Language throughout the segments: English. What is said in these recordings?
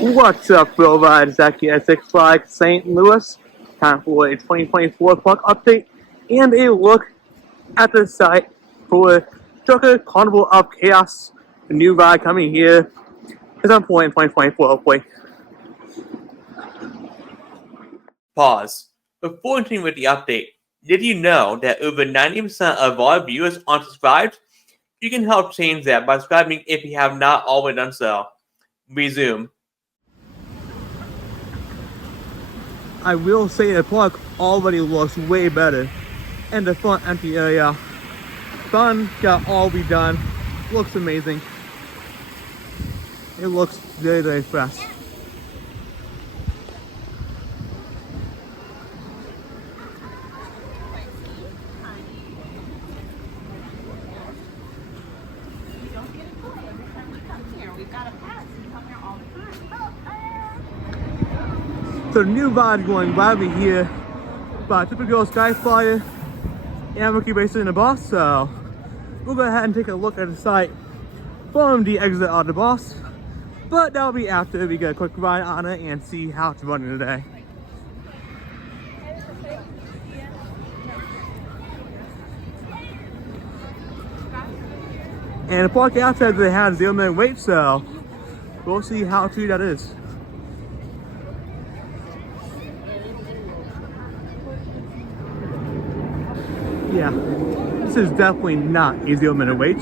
What's up, Bill Ride? Zach here at Six Flags St. Louis. Time for a 2024 park update and a look at the site for Carnival of Chaos, a new ride coming here at some point in 2024, hopefully. Pause. Before continuing with the update, did you know that over 90% of our viewers aren't subscribed? You can help change that by subscribing if you have not already done so. Resume. I will say the park already looks way better. And the front empty area. Fun got all redone. Looks amazing. It looks very, very fresh. So the new ride going right over here by typical Sky Flyer and Rookie Racer in the bus. So we'll go ahead and take a look at the site from the exit of the bus. But that'll be after we get a quick ride on it and see how it's running today. And the park outside they have 0 minute wait, so we'll see how true that is. Yeah, this is definitely not a 0 minute wait.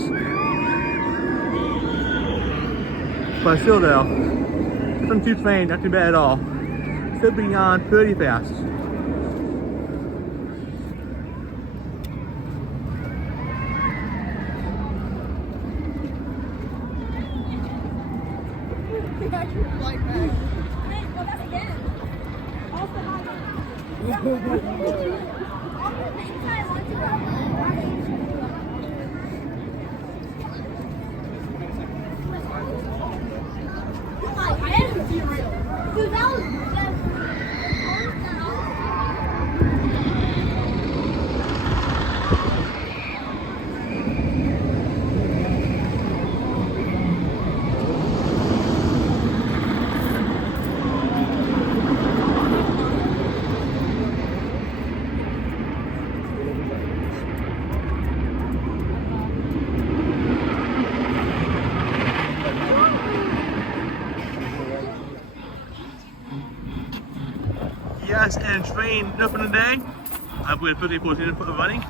But still though, from 2 train, not too bad at all. Still being on pretty fast. Yes, and train open today. I believe 50-14 running.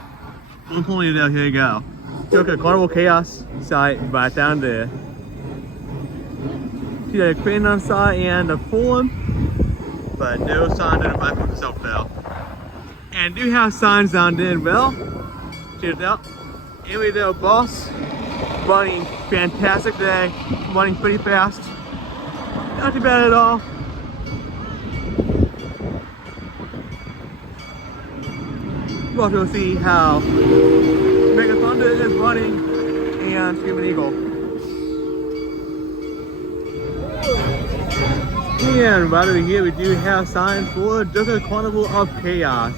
1.0 now, here you go. Took a Carnival Chaos site right down there. See the crane on side and the form, but no sign to the right for itself though. And do have signs down there as well. Check it out. Anyway, though, boss running fantastic day, running pretty fast. Not too bad at all. We'll also see how Mega Thunder is running and Screaming Eagle. And right over here we do have signs for the Carnival of Chaos.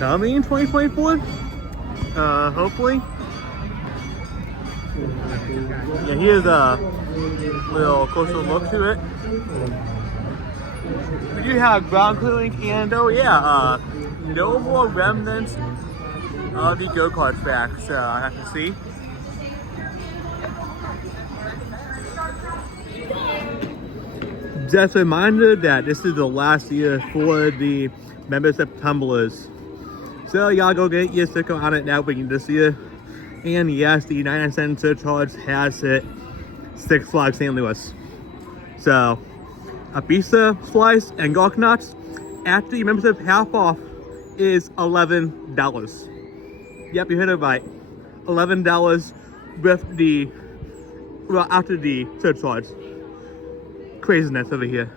Coming in 2024? Hopefully. Yeah, here's a little closer look to it. We do have ground clearing and oh yeah, no more remnants of the go-kart track, so I have to see. Just a reminder that this is the last year for the membership tumblers. So y'all go get your sticker on it now beginning this year. And yes, the 99-cent surcharge has hit Six Flags St. Louis. So, a pizza slice and garlic knots at the membership half off is $11. Yep, you heard it right. $11 with the, well, after the surcharge. Craziness over here.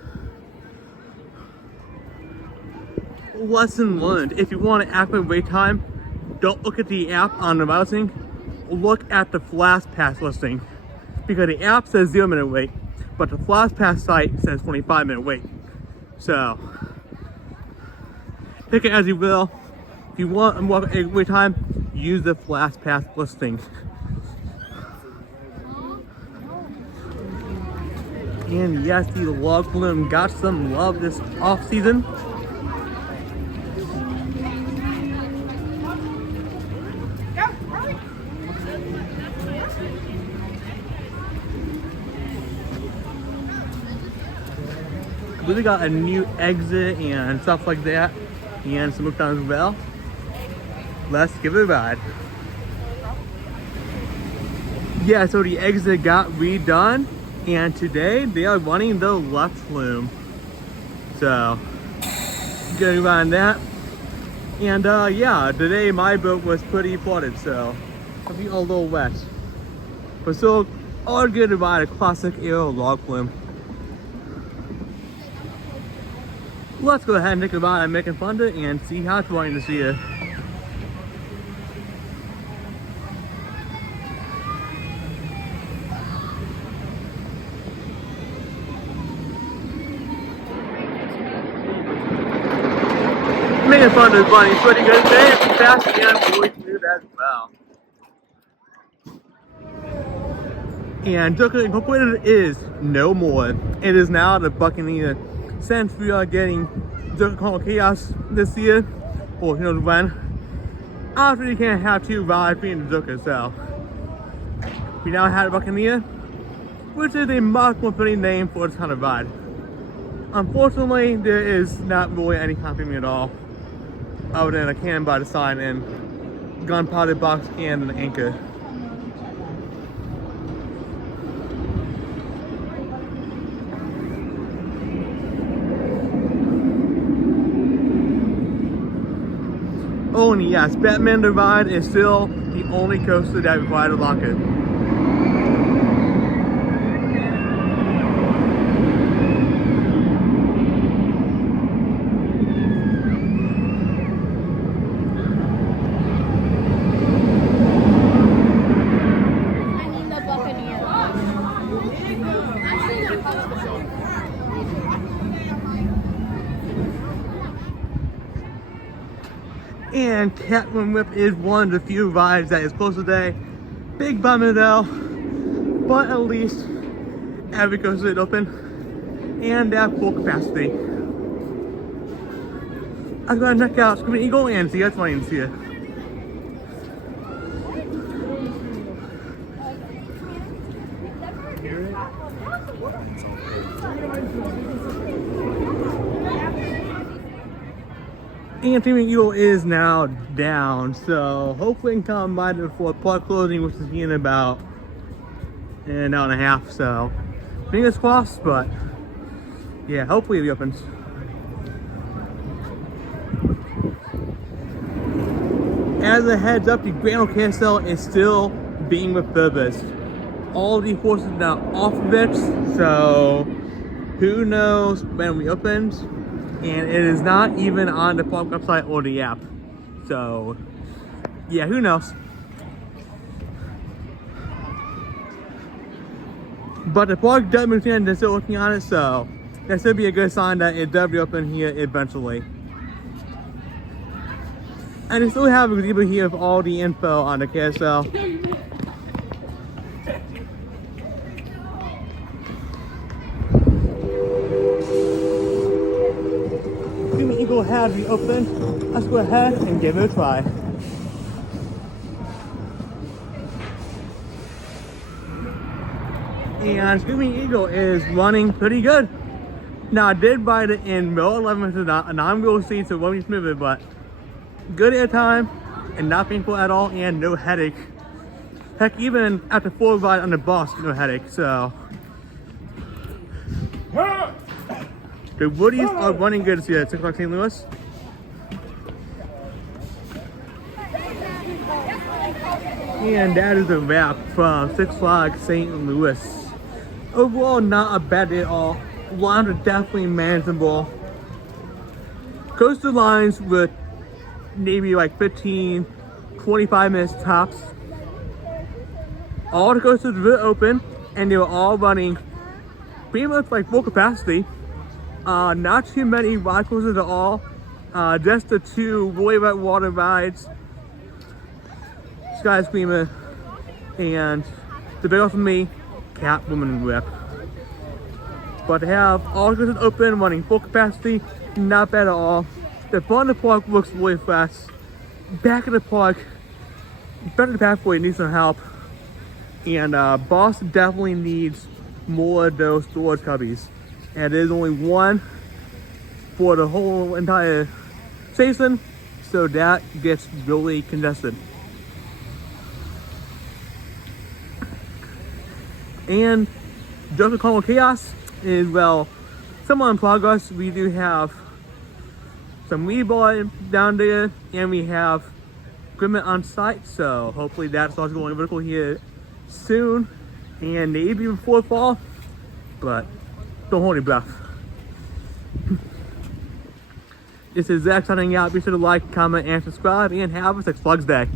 Lesson learned. If you want to accurate wait time, don't look at the app on the routing. Look at the Flash Pass listing. Because the app says 0 minute wait, but the Flash Pass site says 25 minute wait. So, take it as you will. If you want more wait time, use the Flash Pass listing. And yes, the log flume got some love this off season. I believe they got a new exit and stuff like that, and some look down as well. Let's give it a ride. Yeah, so the exit got redone, and today they are running the left flume. So, going around that. And yeah, today my boat was pretty flooded, so I'll be a little wet. But still, all good to ride a classic aero log flume. Let's go ahead and take a ride on Making Fun of it and see how it's running this year. Making Fun of is running pretty good today. It's fast and really smooth as well. And Joker Incorporated is no more. It is now the Buccaneer. Since we are getting Carnival of Chaos this year, or you know when, after you can't have two rides being the Joker, so we now have a Buccaneer, which is a much more fitting name for this kind of ride. Unfortunately, there is not really any company at all, other than a cannon by the side and gunpowder box and an anchor. Oh, and yes, Batman the Ride is still the only coaster that requires a locker. And Catwoman Whip is one of the few rides that is closed today. Big bummer though, but at least every coaster is open and at full capacity. I'm gonna check out Screaming Eagle and see what's running here. And Screaming Eagle is now down, so hopefully we can come by before park closing, which is in about an hour and a half. So fingers crossed, but yeah, hopefully it opens. As a heads up, the Grand Ole Carousel is still being refurbished. All the horses are now off of it, so who knows when we opens. And it is not even on the park website or the app. So, yeah, who knows? But the park does understand they're still working on it, so that should be a good sign that it does reopen here eventually. And they still have a gazebo here with all the info on the carousel. Eagle has reopened. Let's go ahead and give it a try. And Screaming Eagle is running pretty good. Now I did ride it in row 11, which is not a non-row seat, so it won't be smoother, but good at a time and not painful at all and no headache. Heck, even after 4 ride on the bus, no headache, so. The Woodies are running good here at 6 o'clock St. Louis. And that is a wrap from 6 Flags St. Louis. Overall, not a bad day at all. Lines are definitely manageable. Coaster lines with maybe like 15, 25 minutes tops. All the coasters were open and they were all running pretty much like full capacity. Not too many ride coasters at all. Just the 2 really wet water rides, Sky Screamer, and the big one for me, Catwoman Whip. But to have all goods open, running full capacity, not bad at all. The front of the park looks really fast. Back of the park, better pathway needs some help. And Boston definitely needs more of those storage cubbies. And there's only one for the whole entire station, so that gets really congested. And just the Carnival of Chaos is, well, somewhat in progress. We do have some rebar down there, and we have equipment on site, so hopefully that starts going vertical here soon, and maybe before fall, but don't hold your breath. This is Zach signing out. Be sure to like, comment, and subscribe, and have a Six Flags Day.